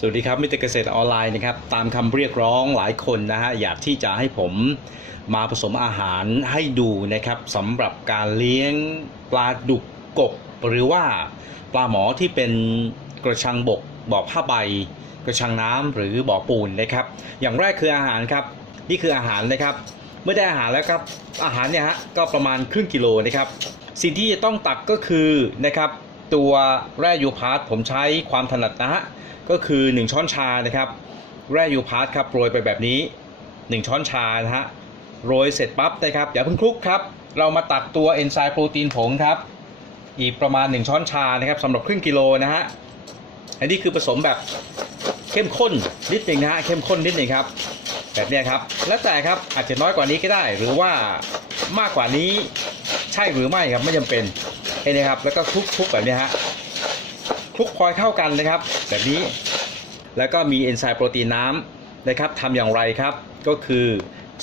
สวัสดีครับมิตรเกษตรออนไลน์นะครับตามคำเรียกร้องหลายคนนะฮะอยากที่จะให้ผมมาผสมอาหารให้ดูนะครับสำหรับการเลี้ยงปลาดุกกบ หรือว่าปลาหมอที่เป็นกระชังบกบ่อผ้าใบ กระชังน้ำหรือบ่อปูนนะครับ อย่างแรกคืออาหารครับนี่คืออาหารนะครับ เมื่อได้อาหารแล้วครับอาหารเนี่ยฮะก็ประมาณครึ่งกิโลนะครับ สิ่งที่จะต้องตักก็คือนะครับตัวแร่ยูพาร์ตผมใช้ความถนัดนะฮะ ก็คือ 1 ช้อนชานะครับแร่ยูพาร์ตครับโรยไปแบบนี้ 1 ช้อนชานะฮะโรยเสร็จปั๊บนะครับอย่าเพิ่งคลุกครับ เรามาตักตัวเอนไซม์โปรตีนผงครับ อีกประมาณ 1 ช้อนชานะครับสำหรับครึ่งกิโลนะฮะอันนี้คือผสมแบบเข้มข้นนิดหนึ่งนะฮะเข้มข้นนิดหนึ่งครับแบบนี้ครับแล้วแต่ครับอาจจะน้อยกว่านี้ก็ได้ หรือว่ามากกว่านี้ใช่หรือไม่ครับไม่จำเป็นเห็นไหมครับแล้วก็คลุกคลุกแบบนี้ฮะคลุกพลอยเข้ากันนะครับ แบบนี้ แล้วก็มีเอนไซม์โปรตีนน้ำนะครับทำอย่างไรครับ ก็คือ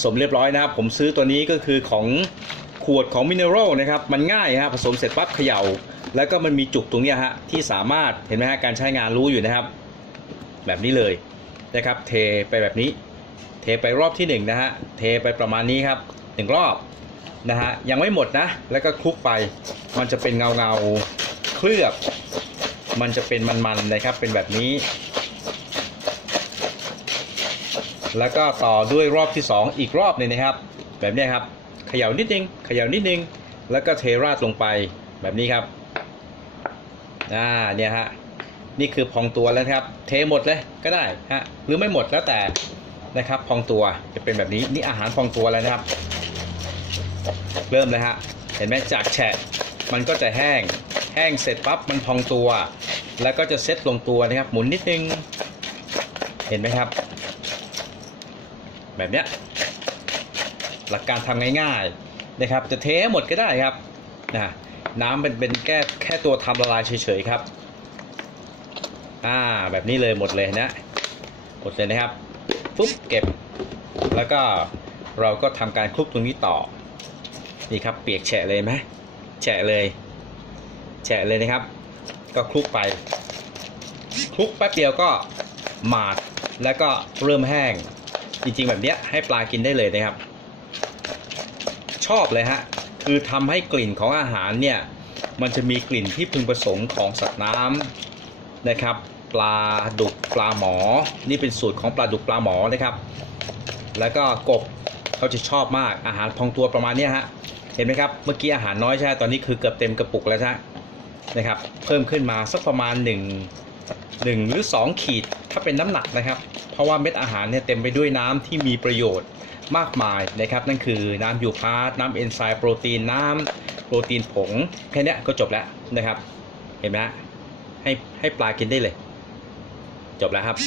สมเรียบร้อยนะครับ ผมซื้อตัวนี้ก็คือของขวดของมินเนอรัลนะครับ มันง่ายฮะผสมเสร็จปั๊บเขย่า แล้วก็มันมีจุกตรงนี้ฮะที่สามารถเห็นไหมฮะการใช้งานรู้อยู่นะครับ แบบนี้เลยนะครับเทไปแบบนี้ เทไปรอบที่1นงนะฮะเทไปประมาณนี้ครับหนึ่งรอบนะฮะยังไม่หมดนะ แล้วก็คลุกไปมันจะเป็นเงาเงาเคลือบ มันจะเป็นมันๆนะครับเป็นแบบนี้ แล้วก็ต่อด้วยรอบที่ 2 อีกรอบหนึงนะครับ แบบนี้ครับเขย่านิดนึงเขย่านิดนึง แล้วก็เทราดลงไปแบบนี้ครับอ่าเนี่ยฮะนี่คือพองตัวแล้วครับ เทหมดเลยก็ได้ฮะหรือไม่หมดแล้วแต่นะครับ พองตัวจะเป็นแบบนี้นี่อาหารพองตัวแล้วนะครับ เริ่มเลยฮะเห็นไหมจากแฉะมันก็จะแห้ง แห้งเสร็จปั๊บมันพองตัว แล้วก็จะเซ็ตลงตัวนะครับ หมุนนิดนึง เห็นไหมครับ แบบเนี้ยหลักการทำง่ายๆนะครับ จะเทให้หมดก็ได้ครับนะน้ำเป็นเป็นแค่แค่ตัวทำละลายเฉยๆครับอ่าแบบนี้เลยหมดเลยนะหมดเลยนะครับปุ๊บเก็บ แล้วก็เราก็ทำการคลุกตรงนี้ต่อนี่ครับเปียกแฉะเลยไหมแฉะเลยแฉะเลยนะครับ ก็คลุกไปคลุกแป๊บเดียวก็หมาดแล้วก็เริ่มแห้ง จริงๆ แบบเนี้ยให้ปลากินได้เลยนะครับ ชอบเลยฮะคือทำให้กลิ่นของอาหารเนี่ยมันจะมีกลิ่นที่พึงประสงค์ของสัตว์น้ำนะครับ ปลาดุกปลาหมอ นี่เป็นสูตรของปลาดุกปลาหมอนะครับ แล้วก็กบเขาจะชอบมากอาหารพองตัวประมาณเนี้ยฮะเห็นไหมครับเมื่อกี้อาหารน้อยใช่ตอนนี้คือเกือบเต็มกระปุกแล้วใช่ไหมนะครับ เพิ่มขึ้นมาสักประมาณ1 1หรือ 2 ขีดถ้าเป็นน้ำหนักนะครับ เพราะว่าเม็ดอาหารเนี่ยเต็มไปด้วยน้ำที่มีประโยชน์มากมายนะครับ นั่นคือน้ำยูพาร์ตน้ำเอนไซม์โปรตีนน้ำโปรตีนผง แค่นี้ก็จบแล้วนะครับ เห็นไหมฮะให้ให้ปลากินได้เลย จบแล้วครับ